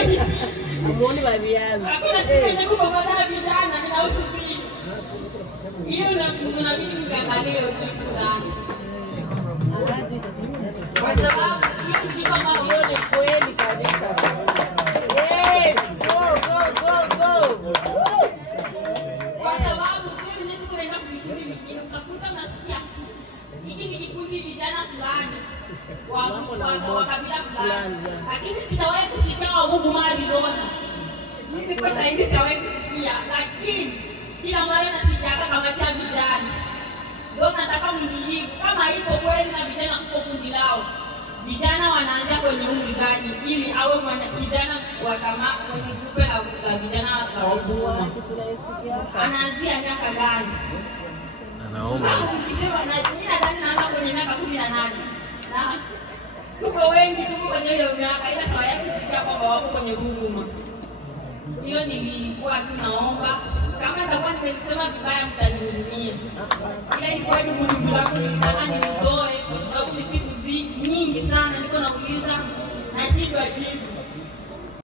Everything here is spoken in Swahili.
Muone babi yangu. Hakuna kitu kwa madada vijana ninausi sisi. Hiyo na mimi nikaangalia kitu sana. Kwa sababu kitu kiko kama hiyo ni kweli kabisa. Yes, go. Kwa sababu sisi ni tunaenda kuikundi vingine utakuta unasikia hiki ni kikundi vijana fulani wa kabila fulani. Lakini sitawahi kusikia wa Mungu mali zona. Mimi kwa shahidi sijawahi kusikia, lakini kila mara nasikia kama tia vijana. Ndio nataka mjijibu kama iko kweli na vijana kwa kundi lao. Vijana wanaanza kwenye umri gani ili awe kijana wa kama kwenye grupe la vijana wa Obuma. Anaanzia miaka gani? Anaomba. Ukisema na mimi nadhani naanza kwenye miaka 18. Na tuko wengi tuko kwenye hiyo miaka ila sawa yake sikia kwamba wako kwenye huduma. Hiyo nilikuwa tunaomba kama nitakuwa nimesema vibaya mtanihurumia. Ila ilikuwa ni mungu wangu nilitaka nitoe kwa sababu ni siku nyingi sana niko nauliza na shida jibu.